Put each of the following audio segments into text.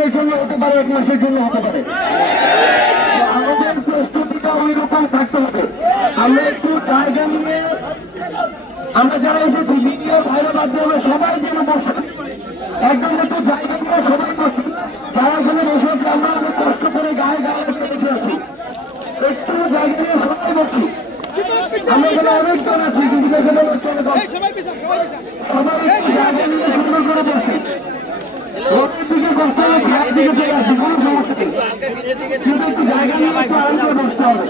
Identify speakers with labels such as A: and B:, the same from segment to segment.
A: দিনের জন্য হতে পারে, এক মাসের জন্য হতে পারে। আমাদের প্রস্তুতিটা ওই রকম থাকতে হবে। আমরা একটু জায়গা নিয়ে আমরা যারা এসেছি, মিডিয়া ভাইরা মাধ্যমে সবাই যেন বসে। একদম একটু জায়গা নিয়ে সবাই বসে। যারা এখানে বসে আছি, আমরা অনেক কষ্ট করে গায়ে গায়ে বসে আছি। একটু জায়গা নিয়ে সবাই বসি। আমরা এখানে অনেকজন আছি, কিন্তু এখানে সবাই একটু জায়গা নিয়ে সুন্দর করে বসি রোডের দিকে কষ্ট হলে খেয়ার দিকে চলে আসি কোনো সমস্যা নেই কিন্তু একটু জায়গা নিয়ে একটু আরাম করে বসতে হবে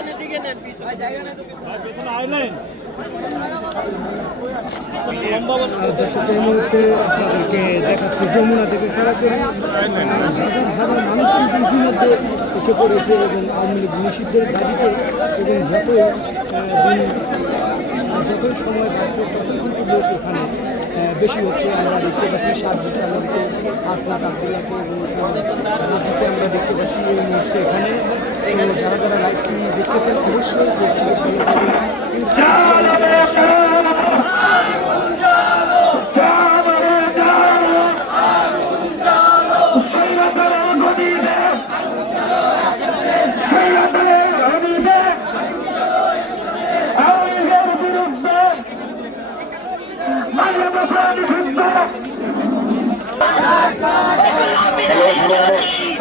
B: দর্শক যমুনা থেকে পড়েছে এবং এবং যতই সময় যাচ্ছে ততই কিন্তু লোক এখানে বেশি হচ্ছে, আমরা দেখতে পাচ্ছি সার্জিস আলমকে আসলাত আবদুল্লাহকে আমরা দেখতে পাচ্ছি এই মুহূর্তে এখানে। যারা যারা লাইভটি দেখতেছেন অবশ্যই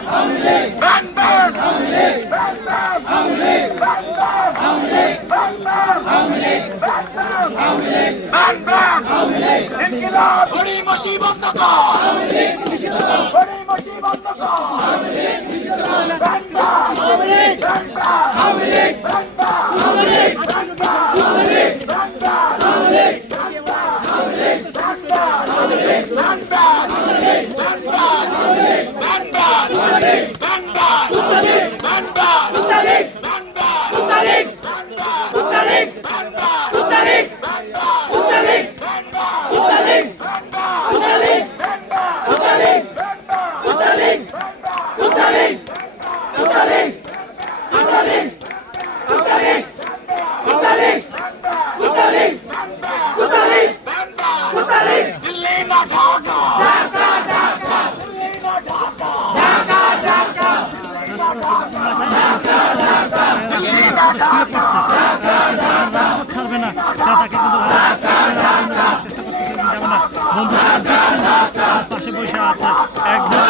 C: ছাড়বে না তাকে কিন্তু চেষ্টা করতেছে যাবে না একদম